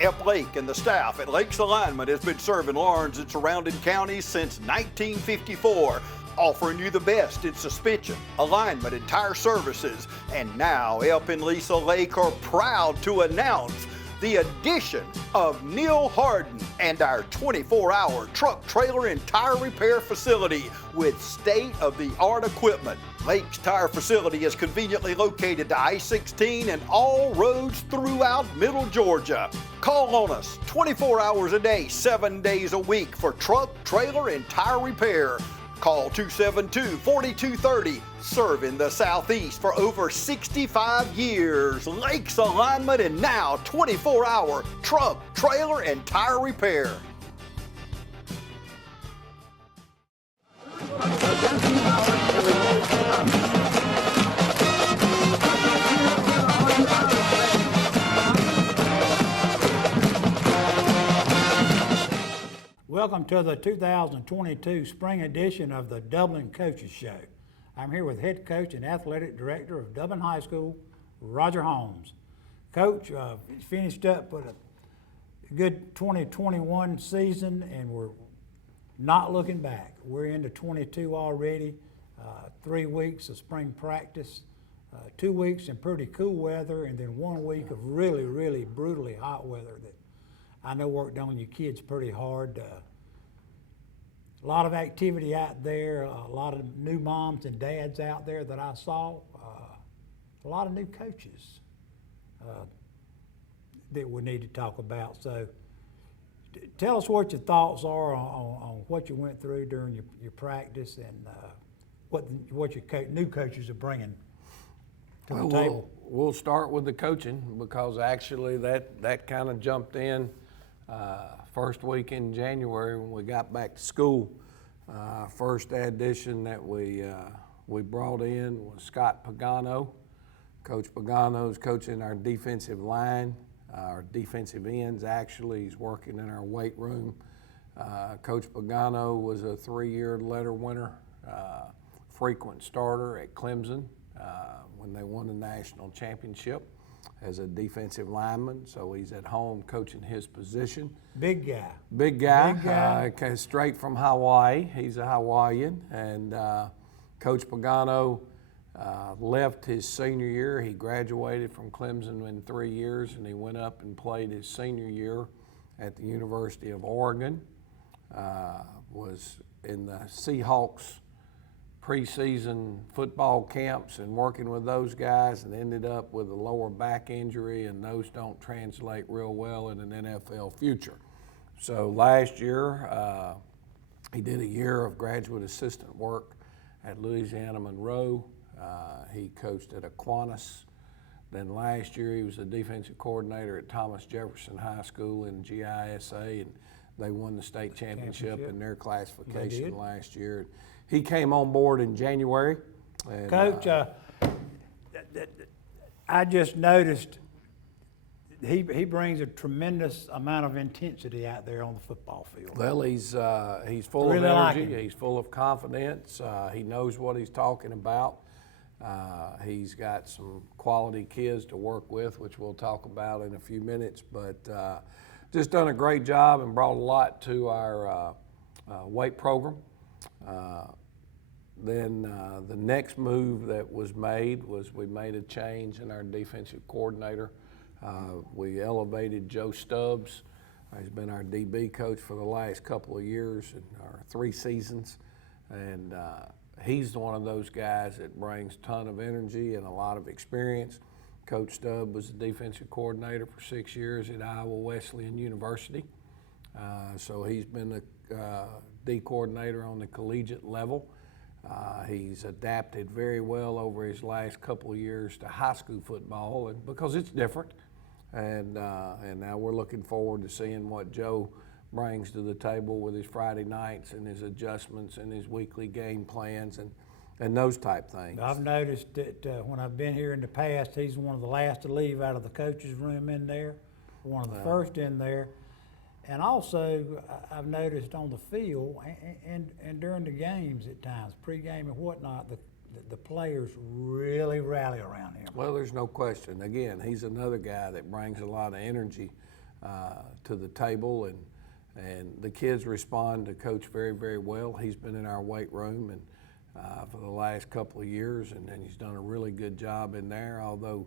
Ep Lake and the staff at Lakes Alignment has been serving Lawrence and surrounding counties since 1954, offering you the best in suspension, alignment, and tire services. And now Ep and Lisa Lake are proud to announce the addition of Neil Harden and our 24-hour truck, trailer, and tire repair facility with state-of-the-art equipment. Lake's Tire Facility is conveniently located to I-16 and all roads throughout Middle Georgia. Call on us 24 hours a day, 7 days a week for truck, trailer, and tire repair. Call 272-4230, serving the Southeast for over 65 years. Lakes Alignment and now 24-hour truck, trailer, and tire repair. Welcome to the 2022 spring edition of the Dublin Coaches Show. I'm here with head coach and athletic director of Dublin High School, Roger Holmes. Coach, finished up with a good 2021 season, and we're not looking back. We're into 22 already, 3 weeks of spring practice, 2 weeks in pretty cool weather, and then 1 week of really, really brutally hot weather that I know worked on your kids pretty hard. A lot of activity out there, a lot of new moms and dads out there that I saw, a lot of new coaches that we need to talk about. So tell us what your thoughts are on what you went through during your practice and what your new coaches are bringing to the table. We'll start with the coaching, because actually that kind of jumped in first week in January when we got back to school. First addition that we brought in was Scott Pagano. Coach Pagano's coaching our defensive line, our defensive ends actually. He's working in our weight room. Coach Pagano was a 3-year letter winner, frequent starter at Clemson when they won the national championship as a defensive lineman, so he's at home coaching his position. Big guy. Big guy. Straight from Hawaii. He's a Hawaiian, and Coach Pagano left his senior year. He graduated from Clemson in 3 years, and he went up and played his senior year at the University of Oregon. Was in the Seahawks preseason football camps and working with those guys, and ended up with a lower back injury, and those don't translate real well in an NFL future. So last year, he did a year of graduate assistant work at Louisiana Monroe. He coached at Aquinas. Then last year, he was a defensive coordinator at Thomas Jefferson High School in GISA, and they won the state championship in their classification last year. He came on board in January. And, Coach, I just noticed he brings a tremendous amount of intensity out there on the football field. Well, he's full of energy. He's full of confidence. He knows what he's talking about. He's got some quality kids to work with, which we'll talk about in a few minutes. But just done a great job and brought a lot to our weight program. Then the next move that was made was we made a change in our defensive coordinator. We elevated Joe Stubbs. He's been our DB coach for the last couple of years, or 3 seasons. And he's one of those guys that brings a ton of energy and a lot of experience. Coach Stubbs was the defensive coordinator for 6 years at Iowa Wesleyan University. So he's been the D coordinator on the collegiate level. He's adapted very well over his last couple of years to high school football, and because it's different. And now we're looking forward to seeing what Joe brings to the table with his Friday nights and his adjustments and his weekly game plans and those type things. I've noticed that when I've been here in the past, he's one of the last to leave out of the coach's room in there, one of the first in there. And also, I've noticed on the field and during the games at times, pregame and whatnot, the players really rally around him. Well, there's no question. Again, he's another guy that brings a lot of energy to the table, and the kids respond to Coach very, very well. He's been in our weight room and for the last couple of years, and he's done a really good job in there, although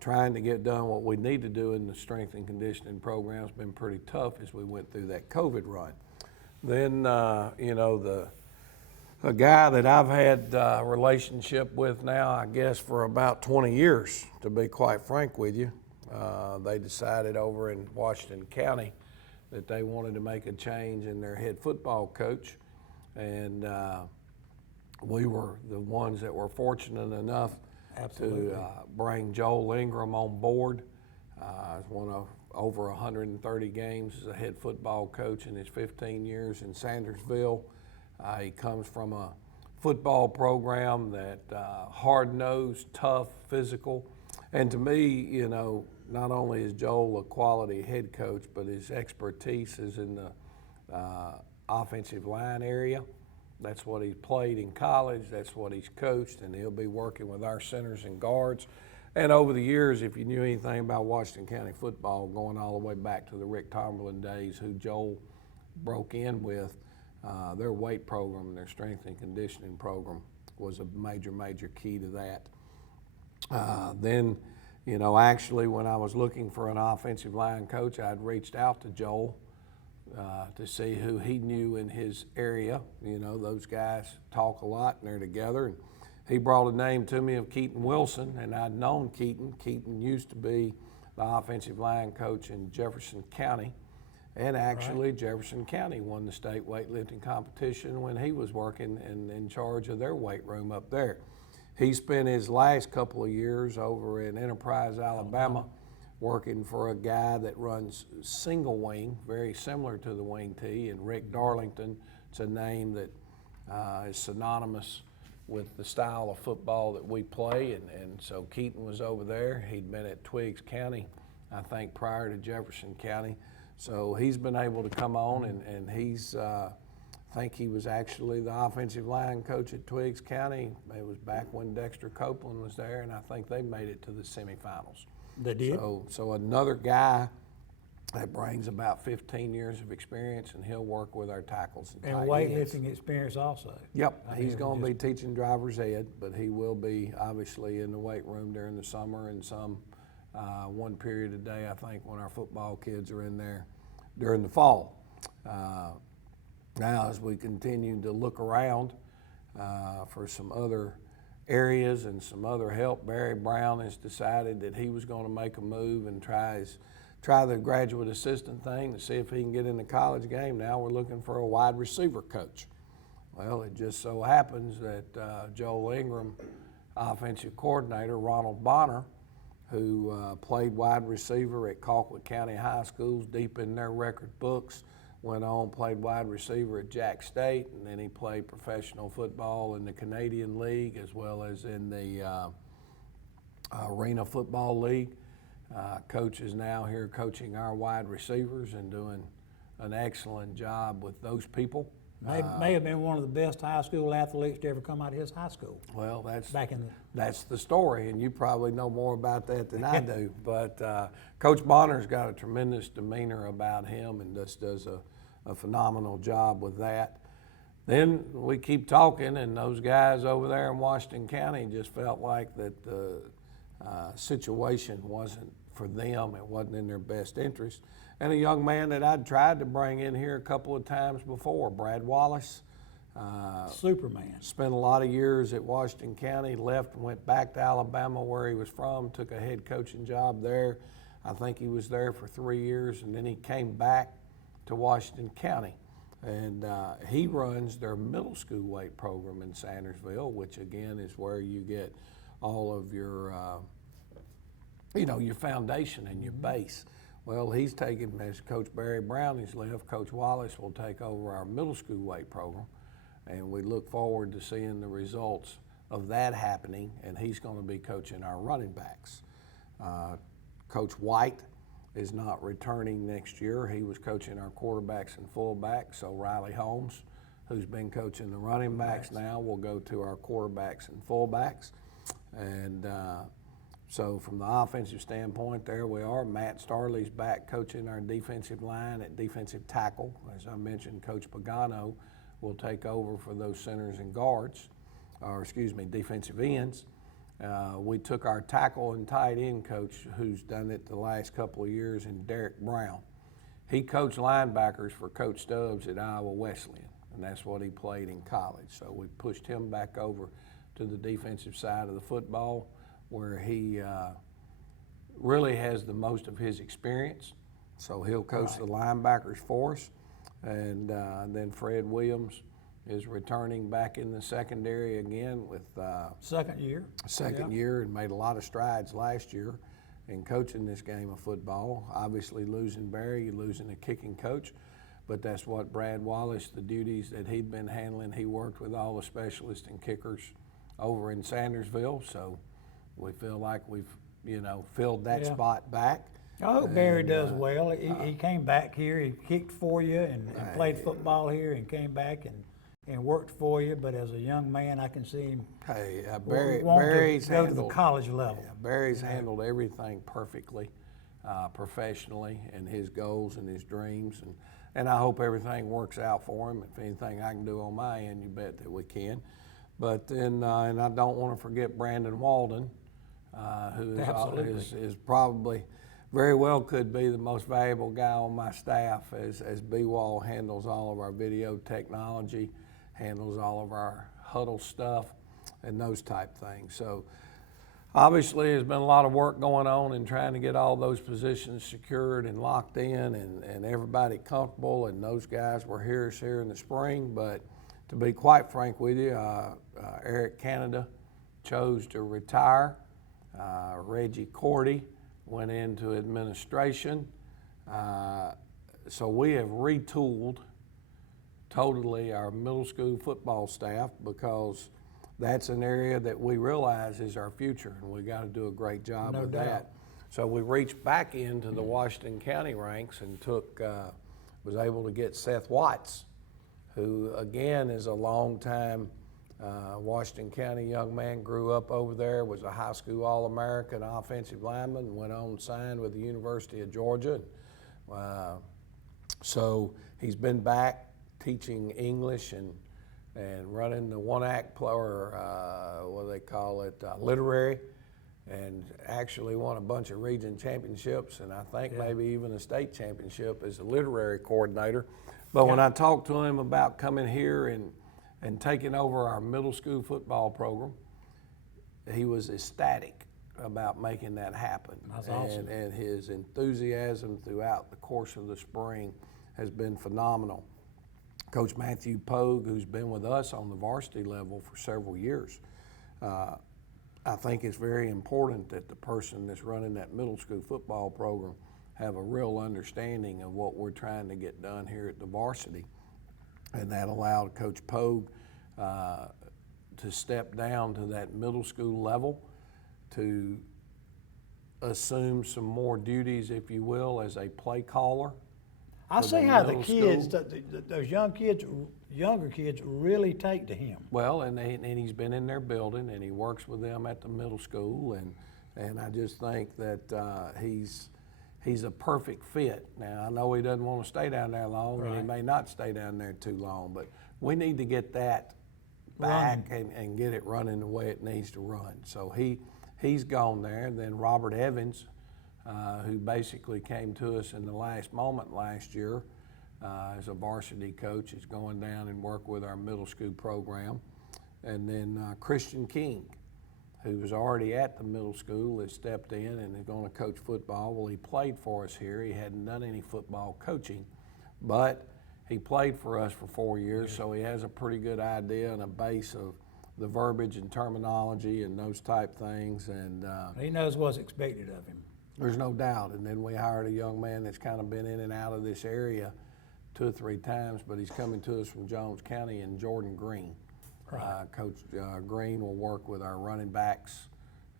trying to get done what we need to do in the strength and conditioning program has been pretty tough as we went through that COVID run. Then, you know, a guy that I've had a relationship with now, I guess, for about 20 years, to be quite frank with you. They decided over in Washington County that they wanted to make a change in their head football coach, and we were the ones that were fortunate enough Absolutely. to bring Joel Ingram on board. He's won over 130 games as a head football coach in his 15 years in Sandersville. He comes from a football program that hard-nosed, tough, physical. And to me, you know, not only is Joel a quality head coach, but his expertise is in the offensive line area. That's what he's played in college, that's what he's coached, and he'll be working with our centers and guards. And over the years, if you knew anything about Washington County football, going all the way back to the Rick Tomberlin days, who Joel broke in with, their weight program, their strength and conditioning program was a major, major key to that. Then, you know, actually when I was looking for an offensive line coach, I'd reached out to Joel to see who he knew in his area. You know, those guys talk a lot and they're together. And he brought a name to me of Keaton Wilson, and I'd known Keaton. Keaton used to be the offensive line coach in Jefferson County. And actually, right. Jefferson County won the state weightlifting competition when he was working in charge of their weight room up there. He spent his last couple of years over in Enterprise, Alabama, working for a guy that runs single wing, very similar to the wing T, and Rick Darlington. It's a name that is synonymous with the style of football that we play, and so Keaton was over there. He'd been at Twiggs County, I think, prior to Jefferson County. So he's been able to come on, and he's, I think he was actually the offensive line coach at Twiggs County. It was back when Dexter Copeland was there, and I think they made it to the semifinals. They did? So another guy that brings about 15 years of experience, and he'll work with our tackles and tight ends. Weightlifting experience also. Yep, he's going to be teaching driver's ed, but he will be obviously in the weight room during the summer and some one period a day, I think, when our football kids are in there during the fall. Now, as we continue to look around for some other areas and some other help, Barry Brown has decided that he was going to make a move and try the graduate assistant thing to see if he can get in the college game. Now we're looking for a wide receiver coach. Well, it just so happens that Joel Ingram, offensive coordinator, Ronald Bonner, who played wide receiver at Colquitt County High Schools, deep in their record books, went on, played wide receiver at Jack State, and then he played professional football in the Canadian League as well as in the Arena Football League. Coach is now here coaching our wide receivers and doing an excellent job with those people. May have been one of the best high school athletes to ever come out of his high school. Well, that's the story, and you probably know more about that than I do. But Coach Bonner's got a tremendous demeanor about him and just does a phenomenal job with that. Then we keep talking, and those guys over there in Washington County just felt like that the situation wasn't for them. It wasn't in their best interest. And a young man that I'd tried to bring in here a couple of times before, Brad Wallace. Superman. Spent a lot of years at Washington County, left and went back to Alabama where he was from, took a head coaching job there. I think he was there for 3 years, and then he came back to Washington County. And he runs their middle school weight program in Sandersville, which again is where you get all of your, your foundation and your base. Well, he's taken, as Coach Barry Brown has left, Coach Wallace will take over our middle school weight program, and we look forward to seeing the results of that happening, and he's going to be coaching our running backs. Coach White is not returning next year. He was coaching our quarterbacks and fullbacks, so Riley Holmes, who's been coaching the running backs now, will go to our quarterbacks and fullbacks. And So from the offensive standpoint, there we are. Matt Starley's back coaching our defensive line at defensive tackle. As I mentioned, Coach Pagano will take over for those centers and guards, or excuse me, defensive ends. We took our tackle and tight end coach, who's done it the last couple of years, and Derek Brown. He coached linebackers for Coach Stubbs at Iowa Wesleyan, and that's what he played in college. So we pushed him back over to the defensive side of the football, where he really has the most of his experience. So he'll coach the linebackers for us. And then Fred Williams is returning back in the secondary again with Second year. second year, and made a lot of strides last year in coaching this game of football. Obviously losing Barry, losing a kicking coach, but that's what Brad Wallace, the duties that he'd been handling, he worked with all the specialists and kickers over in Sandersville, so we feel like we've, filled that spot back. I hope Barry does well. He came back here, he kicked for you and played football here and came back and worked for you, but as a young man, I can see him Barry's go to the college level. Yeah, Barry's handled everything perfectly, professionally, and his goals and his dreams, and I hope everything works out for him. If anything I can do on my end, you bet that we can. But then, and I don't want to forget Brandon Walden, who is probably very well could be the most valuable guy on my staff, as B-Wall handles all of our video technology, handles all of our huddle stuff, and those type things. So obviously there's been a lot of work going on in trying to get all those positions secured and locked in and everybody comfortable, and those guys were here in the spring. But to be quite frank with you, Eric Canada chose to retire. Reggie Cordy went into administration. So we have retooled totally our middle school football staff, because that's an area that we realize is our future, and we got to do a great job with that. So we reached back into the Washington County ranks and was able to get Seth Watts, who again is a long time Washington County young man, grew up over there, was a high school All-American offensive lineman, went on signed with the University of Georgia. So he's been back teaching English and running the one-act play, or what do they call it, literary, and actually won a bunch of region championships, and I think maybe even a state championship as a literary coordinator. But when I talked to him about coming here and taking over our middle school football program, he was ecstatic about making that happen. That's awesome. And his enthusiasm throughout the course of the spring has been phenomenal. Coach Matthew Pogue, who's been with us on the varsity level for several years, I think it's very important that the person that's running that middle school football program have a real understanding of what we're trying to get done here at the varsity. And that allowed Coach Pogue to step down to that middle school level, to assume some more duties, if you will, as a play caller. I see how the kids, those younger kids really take to him. Well, and he's been in their building, and he works with them at the middle school, and I just think that he's a perfect fit. Now, I know he doesn't want to stay down there long, and he may not stay down there too long, but we need to get that back and get it running the way it needs to run. So he's gone there. And then Robert Evans, who basically came to us in the last moment last year as a varsity coach, is going down and work with our middle school program. And then Christian King, who was already at the middle school, has stepped in and is going to coach football. Well, he played for us here. He hadn't done any football coaching, but he played for us for 4 years, so he has a pretty good idea and a base of the verbiage and terminology and those type things. And he knows what's expected of him. There's no doubt. And then we hired a young man that's kind of been in and out of this area 2 or 3 times, but he's coming to us from Jones County, and Jordan Green. Coach Green will work with our running backs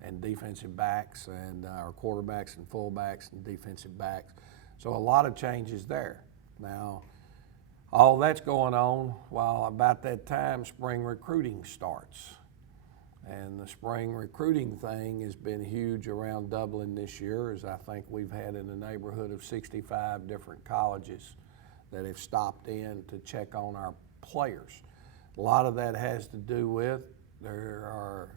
and defensive backs, and our quarterbacks and fullbacks and defensive backs. So a lot of changes there. Now, all that's going on while about that time spring recruiting starts. And the spring recruiting thing has been huge around Dublin this year, as I think we've had in the neighborhood of 65 different colleges that have stopped in to check on our players. A lot of that has to do with there are,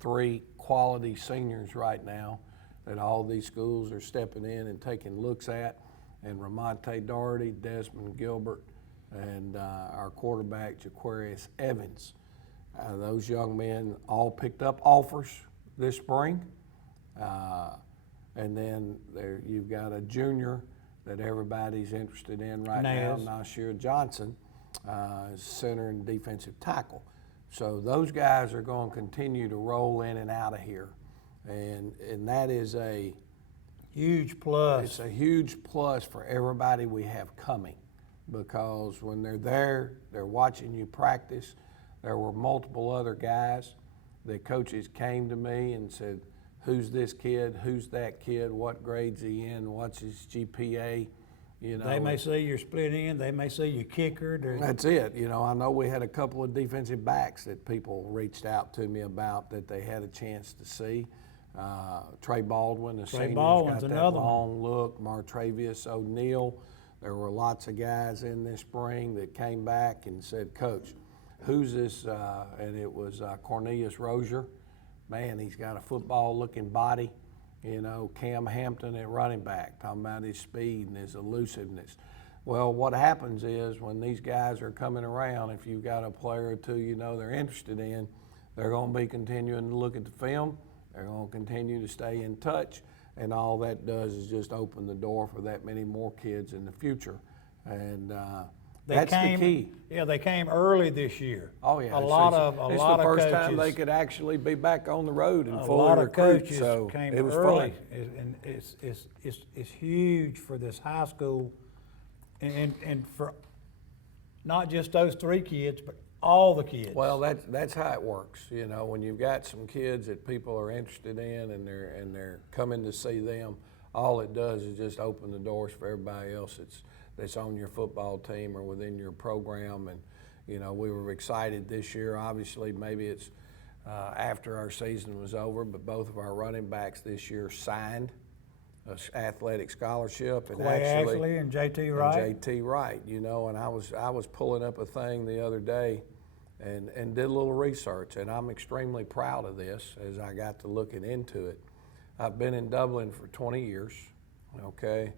3 quality seniors right now that all these schools are stepping in and taking looks at, and Ramonte Doherty, Desmond Gilbert, and our quarterback, Jaquarius Evans. Those young men all picked up offers this spring. And then you've got a junior that everybody's interested in right now, Nasir Johnson, center and defensive tackle. So those guys are going to continue to roll in and out of here. And that is a huge plus. It's a huge plus for everybody we have coming, because when they're there, they're watching you practice. There were multiple other guys that coaches came to me and said, who's this kid, who's that kid, what grade's he in, what's his GPA, They may see your split end, they may see your kicker. That's it. I know we had a couple of defensive backs that people reached out to me about that they had a chance to see. Trey Baldwin, the senior's got that long look. Martravius O'Neal. There were lots of guys in this spring that came back and said, Coach, who's this? And it was Cornelius Rozier. Man, he's got a football-looking body. Cam Hampton at running back, talking about his speed and his elusiveness. Well, what happens is when these guys are coming around, if you've got a player or two they're interested in, they're going to be continuing to look at the film. They're going to continue to stay in touch, and all that does is just open the door for that many more kids in the future. And that's the key. Yeah, they came early this year. Oh yeah, a lot of coaches. It's the first time they could actually be back on the road and fully recruit. A lot of coaches so came it was early, fun. and it's huge for this high school, and for not just those 3 kids, but all the kids. Well, that's how it works. When you've got some kids that people are interested in and they're coming to see them, all it does is just open the doors for everybody else that's on your football team or within your program. And we were excited this year. Obviously, maybe it's after our season was over, but both of our running backs this year signed an athletic scholarship, and Ashley and JT Wright. And JT Wright, and I was pulling up a thing the other day and did a little research, and I'm extremely proud of this as I got to looking into it. I've been in Dublin for 20 years, okay?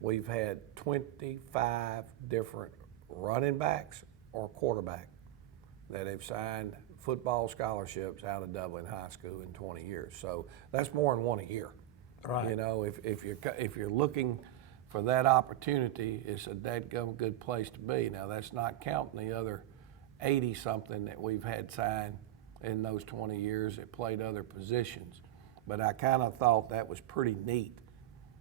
We've had 25 different running backs or quarterback that have signed football scholarships out of Dublin High School in 20 years. So that's more than one a year. Right. If you're looking for that opportunity, it's a dadgum good place to be. Now that's not counting the other 80-something that we've had signed in those 20 years that played other positions. But I kind of thought that was pretty neat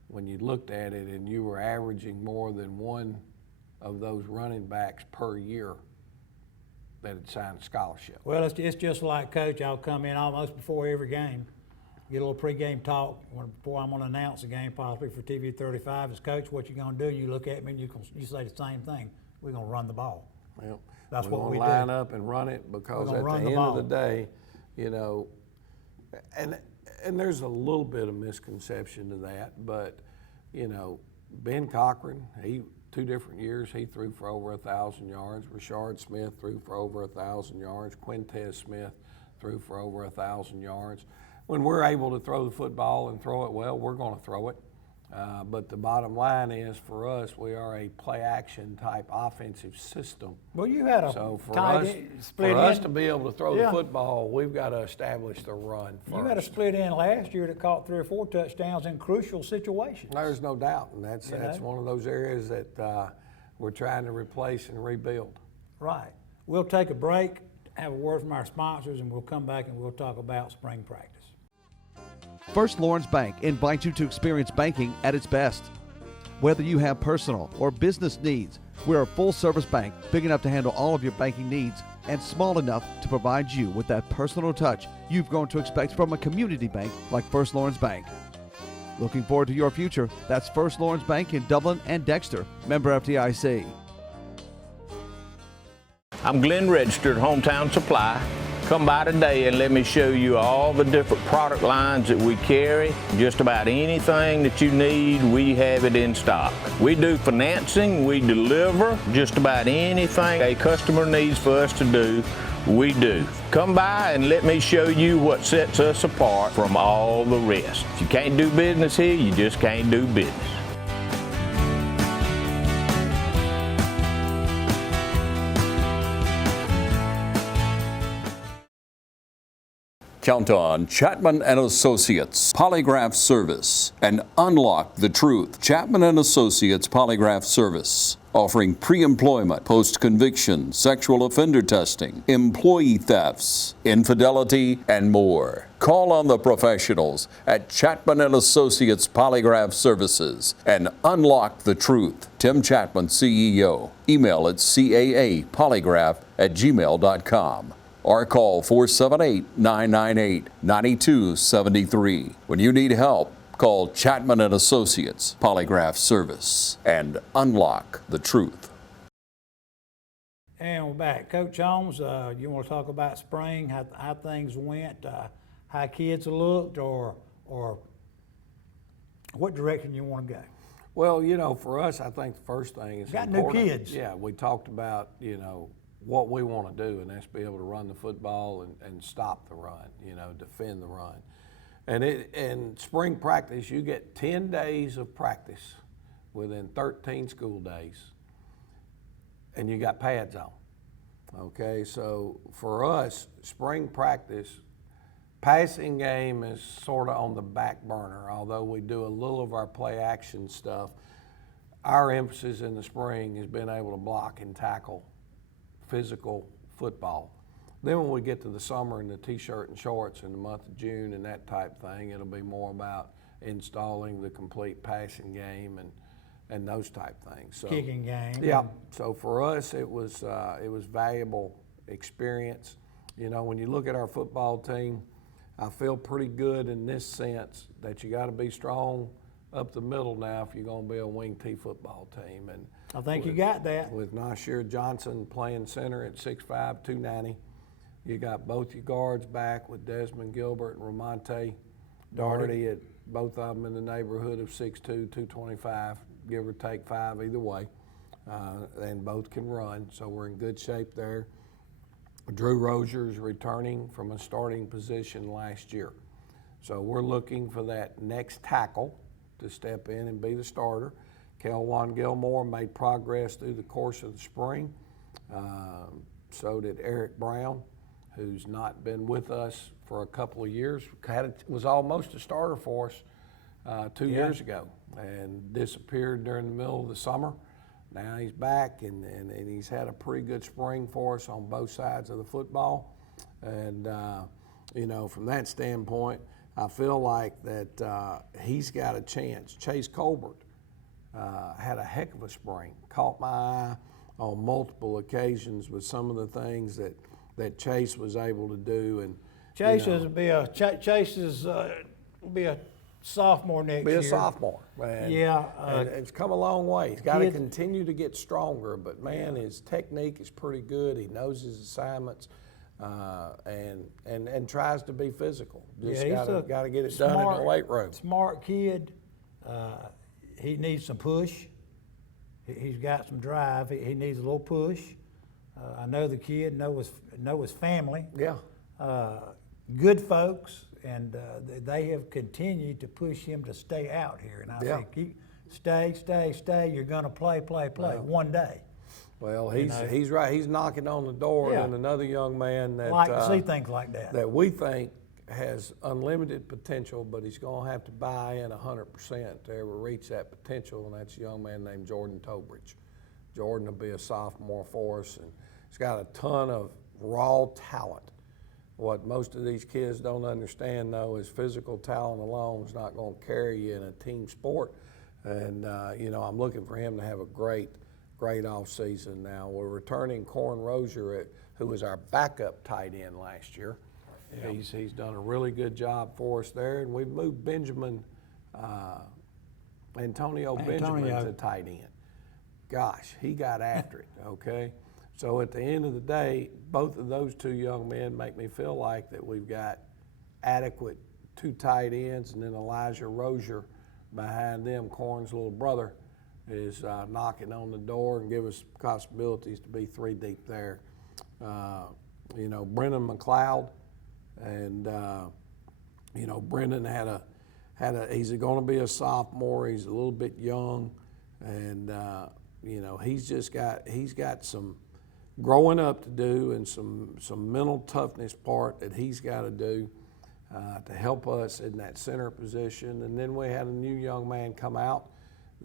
when you looked at it and you were averaging more than one of those running backs per year that had signed a scholarship. Well, it's just like, Coach, I'll come in almost before every game, get a little pregame talk before I'm going to announce the game, possibly for TV 35. As Coach, what you going to do? You look at me and you say the same thing. We're going to run the ball. Well, that's what we do. Line up and run it, because at the end of the day, and there's a little bit of misconception to that, but Ben Cochran, 2 different years, he threw for over 1,000 yards. Rashard Smith threw for over 1,000 yards. Quintez Smith threw for over 1,000 yards. When we're able to throw the football and throw it well, we're going to throw it. But the bottom line is, for us, we are a play-action type offensive system. Well, you had a so for split us end. to be able to throw the football, we've got to establish the run first. You had a split end last year that caught 3 or 4 touchdowns in crucial situations. There's no doubt, and that's one of those areas that we're trying to replace and rebuild. Right. We'll take a break, have a word from our sponsors, and we'll come back and we'll talk about spring practice. First Lawrence Bank invites you to experience banking at its best. Whether you have personal or business needs, we're a full-service bank big enough to handle all of your banking needs and small enough to provide you with that personal touch you've grown to expect from a community bank like First Lawrence Bank. Looking forward to your future? That's First Lawrence Bank in Dublin and Dexter, member FDIC. I'm Glenn Registered, Hometown Supply, Come by today and let me show you all the different product lines that we carry. Just about anything that you need, we have it in stock. We do financing, we deliver just about anything a customer needs for us to do, we do. Come by and let me show you what sets us apart from all the rest. If you can't do business here, you just can't do business. Count on Chapman & Associates Polygraph Service and unlock the truth. Chapman & Associates Polygraph Service, offering pre-employment, post-conviction, sexual offender testing, employee thefts, infidelity, and more. Call on the professionals at Chapman & Associates Polygraph Services and unlock the truth. Tim Chapman, CEO. Email at caapolygraph@gmail.com. or call 478-998-9273. When you need help, call Chapman & Associates Polygraph Service and unlock the truth. And we're back. Coach Holmes, you want to talk about spring, how things went, how kids looked, or what direction you want to go? Well, you know, for us, I think the first thing is Got important. new kids. Yeah, we talked about, you know, what we want to do, and that's be able to run the football and stop the run, you know, defend the run. And in spring practice, you get 10 days of practice within 13 school days, and you got pads on. Okay, so for us, spring practice, passing game is sort of on the back burner, although we do a little of our play action stuff. Our emphasis in the spring has been able to block and tackle physical football. Then when we get to the summer and the t-shirt and shorts in the month of June and that type thing, it'll be more about installing the complete passing game and those type things. So, Kicking game. yeah. So for us, it was valuable experience. You know, when you look at our football team, I feel pretty good in this sense that you got to be strong up the middle now if you're going to be a wing T football team. And I think you got that. with Nasir Johnson playing center at 6'5", 290. You got both your guards back with Desmond Gilbert and Ramonte Doherty at both of them in the neighborhood of 6'2", 225, give or take 5 either way. And both can run, so we're in good shape there. Drew Rozier is returning from a starting position last year. So we're looking for that next tackle to step in and be the starter. Kelwan Gilmore made progress through the course of the spring. So did Eric Brown, who's not been with us for a couple of years. Was almost a starter for us 2 years ago and disappeared during the middle of the summer. Now he's back and he's had a pretty good spring for us on both sides of the football. And, you know, from that standpoint, I feel like that he's got a chance. Chase Colbert had a heck of a spring, caught my eye on multiple occasions with some of the things that Chase was able to do. And Chase will be a sophomore next year. Be a sophomore, man. Yeah. And it's come a long way. He's got to continue to get stronger, but man, his technique is pretty good. He knows his assignments and tries to be physical. Just got to get it done in the weight room. Smart kid. He needs some push. He's got some drive. He needs a little push. I know the kid, know his family. Yeah. Good folks, and they have continued to push him to stay out here. And I say, stay. You're going to play one day. Well, he's right. He's knocking on the door, and another young man that like to see things like that. That we think has unlimited potential, but he's going to have to buy in 100% to ever reach that potential, and that's a young man named Jordan Tobridge. Jordan will be a sophomore for us, and he's got a ton of raw talent. What most of these kids don't understand, though, is physical talent alone is not going to carry you in a team sport. And, you know, I'm looking for him to have a great off season. Now, we're returning Corin Rozier, who was our backup tight end last year. Yeah. He's done a really good job for us there, and we've moved Antonio Benjamin to tight end. Gosh, he got after it, okay? So at the end of the day, both of those two young men make me feel like that we've got adequate 2 tight ends, and then Elijah Rozier behind them, Corn's little brother, is knocking on the door and give us possibilities to be 3 deep there. You know, Brendan McLeod, and you know, Brendan he's going to be a sophomore. He's a little bit young, and you know, he's got some growing up to do, and some mental toughness part that he's got to do to help us in that center position. And then we had a new young man come out,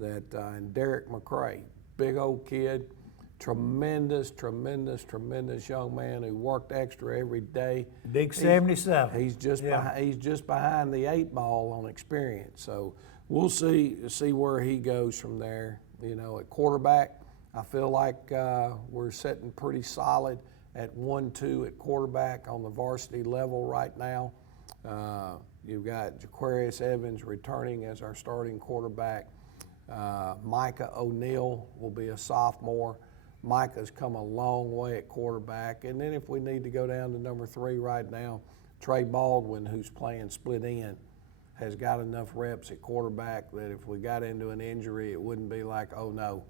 and Derek McCray, big old kid, tremendous young man who worked extra every day. Big 77. He's just behind the 8 ball on experience. So we'll see where he goes from there. You know, at quarterback, I feel like we're sitting pretty solid at 1-2 at quarterback on the varsity level right now. You've got Jaquarius Evans returning as our starting quarterback. Micah O'Neill will be a sophomore. Micah's come a long way at quarterback. And then if we need to go down to number 3 right now, Trey Baldwin, who's playing split end, has got enough reps at quarterback that if we got into an injury, it wouldn't be like, oh no,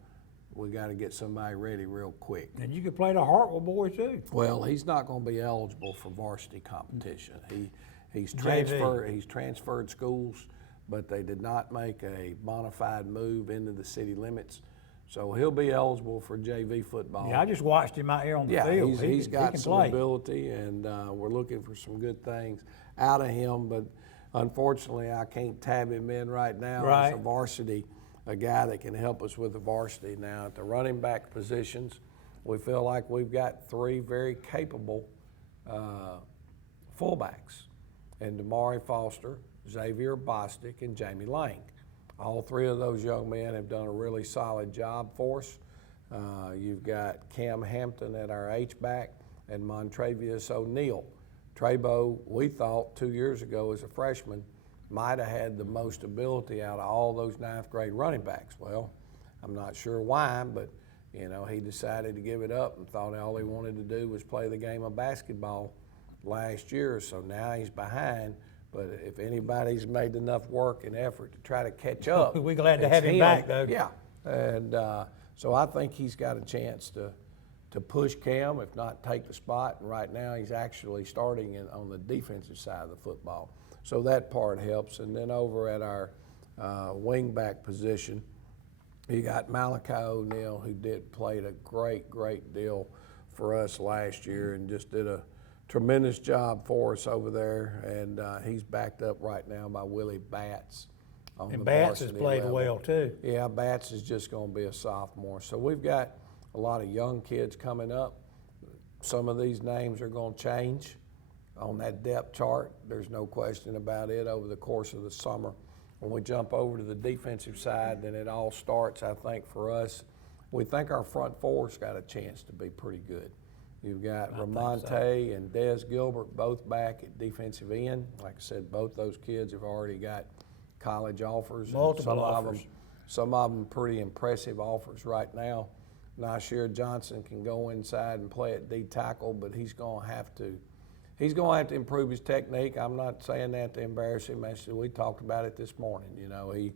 we got to get somebody ready real quick. And you could play the Hartwell boy too. Well, he's not going to be eligible for varsity competition. He's transferred schools, but they did not make a bona fide move into the city limits. So he'll be eligible for JV football. Yeah, I just watched him out here on the field. He's got can some play. ability, and we're looking for some good things out of him. But unfortunately, I can't tab him in right now as a varsity, a guy that can help us with the varsity. Now, at the running back positions, we feel like we've got 3 very capable fullbacks, and Damari Foster, Xavier Bostic, and Jamie Lang. All 3 of those young men have done a really solid job for us. You've got Cam Hampton at our H-back and Montravius O'Neill. Trebo, we thought 2 years ago as a freshman, might have had the most ability out of all those 9th grade running backs. Well, I'm not sure why, but you know, he decided to give it up and thought all he wanted to do was play the game of basketball last year. So now he's behind. But if anybody's made enough work and effort to try to catch up, we're glad to have him back, though. Yeah, and so I think he's got a chance to push Cam, if not take the spot. And right now he's actually starting on the defensive side of the football, so that part helps. And then over at our wingback position, you got Malachi O'Neill, who played a great deal for us last year and just did a tremendous job for us over there, and he's backed up right now by Willie Batts. And Batts has played well too. Yeah, Batts is just going to be a sophomore. So we've got a lot of young kids coming up. Some of these names are going to change on that depth chart. There's no question about it over the course of the summer. When we jump over to the defensive side, then it all starts, I think, for us. We think our front 4's got a chance to be pretty good. You've got Ramonte and Des Gilbert both back at defensive end. Like I said, both those kids have already got college offers. Multiple offers. Some of them pretty impressive offers right now. Nasir Johnson can go inside and play at D tackle, but he's going to have to improve his technique. I'm not saying that to embarrass him. We talked about it this morning. You know, he's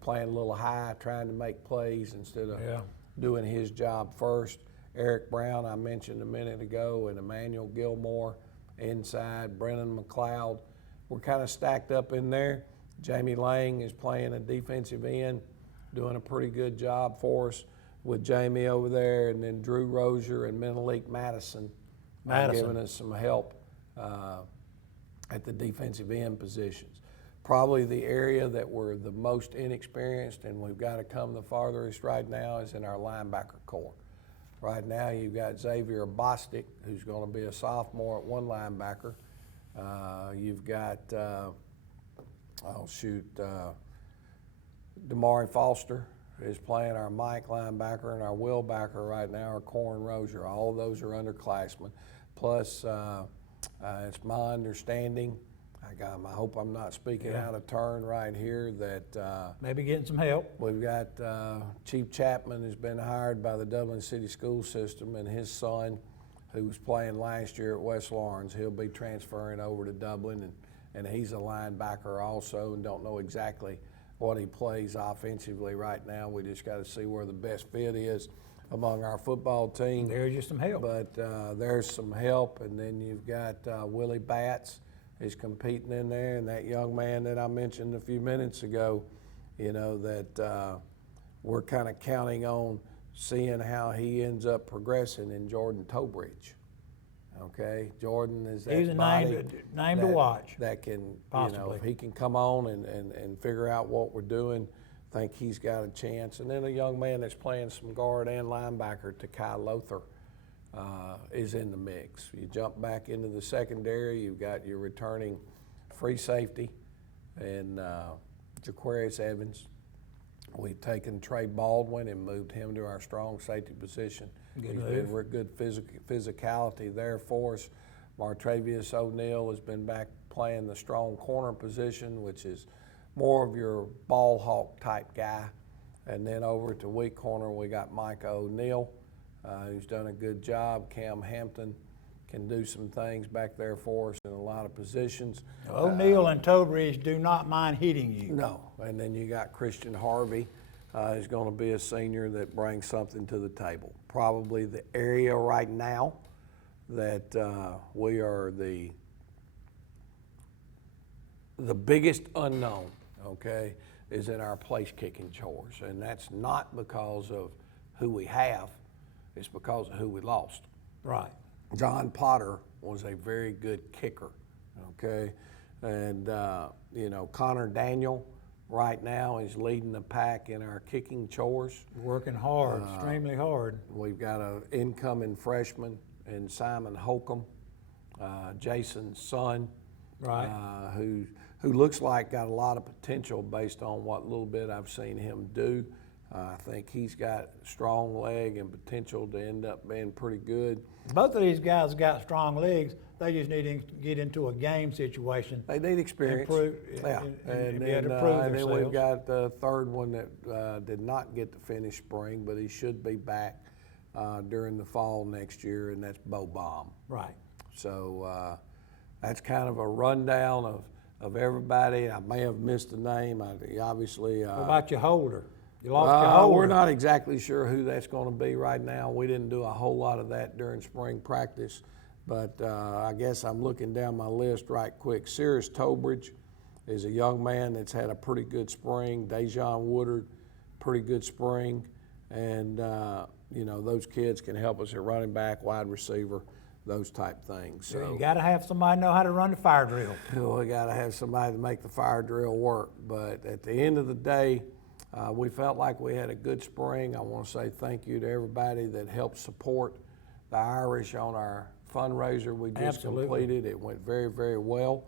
playing a little high, trying to make plays instead of doing his job first. Eric Brown, I mentioned a minute ago, and Emmanuel Gilmore inside, Brennan McLeod. We're kind of stacked up in there. Jamie Lang is playing a defensive end, doing a pretty good job for us with Jamie over there, and then Drew Rozier and Menelik Madison giving us some help at the defensive end positions. Probably the area that we're the most inexperienced and we've got to come the farthest right now is in our linebacker corps. Right now, you've got Xavier Bostic, who's going to be a sophomore at one linebacker. You've got, Damari Foster is playing our Mike linebacker, and our Will backer right now are Corin Rozier. All of those are underclassmen. Plus, it's my understanding, I hope I'm not speaking out of turn right here, that Maybe getting some help. we've got Chief Chapman has been hired by the Dublin City School System, and his son, who was playing last year at West Lawrence, he'll be transferring over to Dublin, and he's a linebacker also, and don't know exactly what he plays offensively right now. We just got to see where the best fit is among our football team. There's just some help. But there's some help, and then you've got Willie Batts is competing in there, and that young man that I mentioned a few minutes ago, you know, that we're kind of counting on seeing how he ends up progressing in Jordan Tobridge. Okay, Jordan is that He's a body name to watch. that can, Possibly. you know, if he can come on and figure out what we're doing, I think he's got a chance. And then a young man that's playing some guard and linebacker, Takai Lothar, is in the mix. You jump back into the secondary, you've got your returning free safety and Jaquarius Evans. We've taken Trey Baldwin and moved him to our strong safety position. He's been good physicality there for us. Martravius O'Neal has been back playing the strong corner position, which is more of your ball hawk type guy. And then over at the weak corner, we got Micah O'Neal, who's done a good job. Cam Hampton can do some things back there for us in a lot of positions. O'Neal and Tobridge do not mind hitting you. No, and then you got Christian Harvey, who's going to be a senior that brings something to the table. Probably the area right now that we are the biggest unknown, okay, is in our place kicking chores. And that's not because of who we have, it's because of who we lost. Right. John Potter was a very good kicker, okay? And, you know, Connor Daniel right now is leading the pack in our kicking chores. Working hard, extremely hard. We've got an incoming freshman in Simon Holcomb, Jason's son, Right. who looks like got a lot of potential based on what little bit I've seen him do. I think he's got strong leg and potential to end up being pretty good. Both of these guys got strong legs. They just need to get into a game situation. They need experience. And be able to prove then themselves. we've got the third one that did not get to finish spring, but he should be back during the fall next year, and that's Bo Baum. Right. So that's kind of a rundown of everybody. I may have missed a name. Obviously. What about your holder? You lost your holder. We're not exactly sure who that's going to be right now. We didn't do a whole lot of that during spring practice, but I guess I'm looking down my list right quick. Cyrus Tobridge is a young man that's had a pretty good spring. Dejon Woodard, pretty good spring, and you know, those kids can help us at running back, wide receiver, those type things. So You got to have somebody know how to run the fire drill. we got to have somebody to make the fire drill work. But at the end of the day, we felt like we had a good spring. I want to say thank you to everybody that helped support the Irish on our fundraiser we just completed. It went very, very well.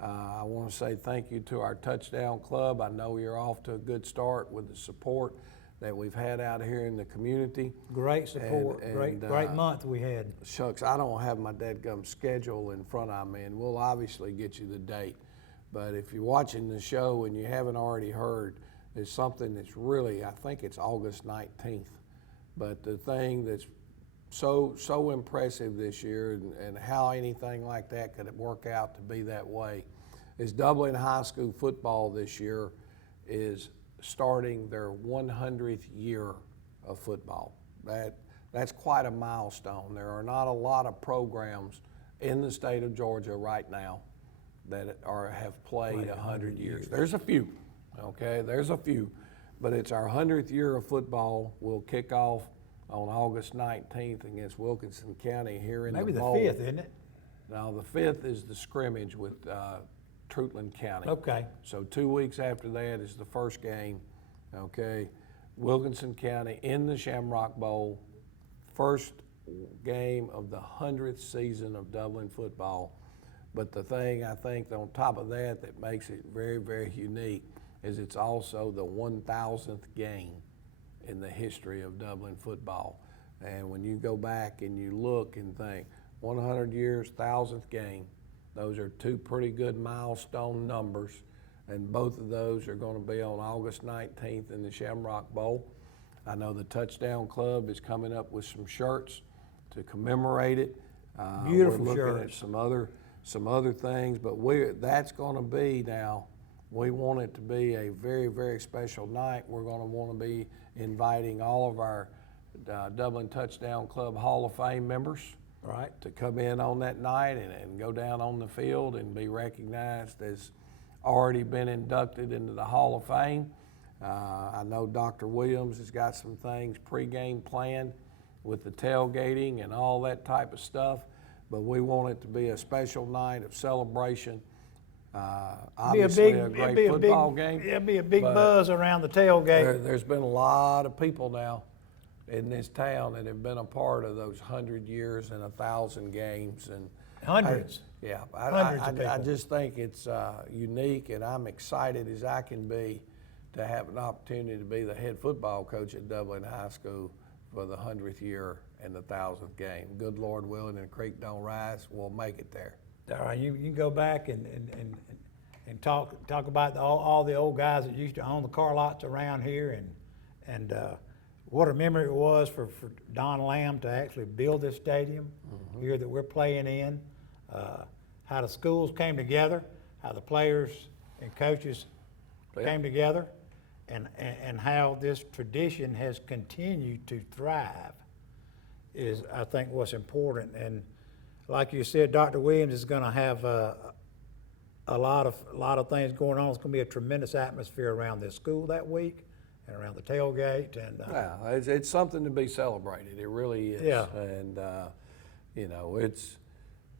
I want to say thank you to our Touchdown Club. I know you're off to a good start with the support that we've had out here in the community. Great support. Great month we had. Shucks, I don't have my dadgum schedule in front of me, and we'll obviously get you the date. But if you're watching the show and you haven't already heard, it's something that's really, I think it's August 19th. But the thing that's so impressive this year, and how anything like that could work out to be that way, is Dublin High School football this year is starting their 100th year of football. That's quite a milestone. There are not a lot of programs in the state of Georgia right now that have played 100 years. There's a few, okay? There's a few, but it's our 100th year of football. We'll kick off on August 19th against Wilkinson County here in Maybe the the bowl. 5th, isn't it? Now, the 5th is the scrimmage with Trutland County. Okay. So 2 weeks after that is the first game, okay? Wilkinson County in the Shamrock Bowl, first game of the 100th season of Dublin football. But the thing I think on top of that makes it very, very unique is it's also the 1,000th game in the history of Dublin football. And when you go back and you look and think, 100 years, 1,000th game, Those are two pretty good milestone numbers, and both of those are going to be on August 19th in the Shamrock Bowl. I know the Touchdown Club is coming up with some shirts to commemorate it. Beautiful we're looking shirts. at some other things, but that's going to be now. We want it to be a very, very special night. We're going to want to be inviting all of our Dublin Touchdown Club Hall of Fame members, right, to come in on that night and go down on the field and be recognized as already been inducted into the Hall of Fame. I know Dr. Williams has got some things pregame planned with the tailgating and all that type of stuff, but we want it to be a special night of celebration. Obviously a great football game. It'll be a big buzz around the tailgate. There's been a lot of people now in this town that have been a part of those 100 years and 1,000 games. And Hundreds. I just think it's unique, and I'm excited as I can be to have an opportunity to be the head football coach at Dublin High School for the 100th year and the 1,000th game. Good Lord willing, and the creek don't rise, we'll make it there. All right, you can go back and talk about all the old guys that used to own the car lots around here, and what a memory it was for Don Lamb to actually build this stadium here that we're playing in. How the schools came together, how the players and coaches came together, and how this tradition has continued to thrive is, I think, what's important. And like you said, Dr. Williams is going to have a lot of things going on. It's going to be a tremendous atmosphere around this school that week and around the tailgate. And it's something to be celebrated. It really is. Yeah. And you know,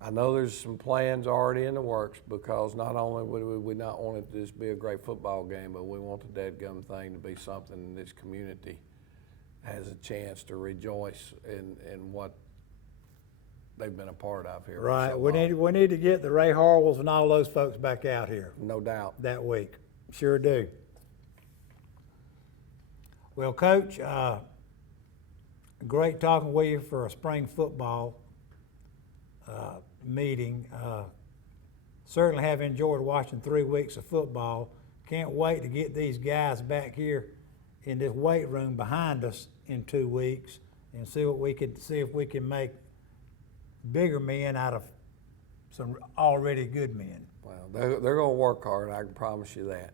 I know there's some plans already in the works, because not only would we not want it to just be a great football game, but we want the dadgum thing to be something this community has a chance to rejoice in what they've been a part of here. right, we need to get the Ray Harwells and all those folks back out here. No doubt. That week, sure do. Well, Coach, great talking with you for a spring football meeting. Certainly have enjoyed watching 3 weeks of football. Can't wait to get these guys back here in this weight room behind us in 2 weeks and see if we can make bigger men out of some already good men. Well, they're going to work hard, I can promise you that.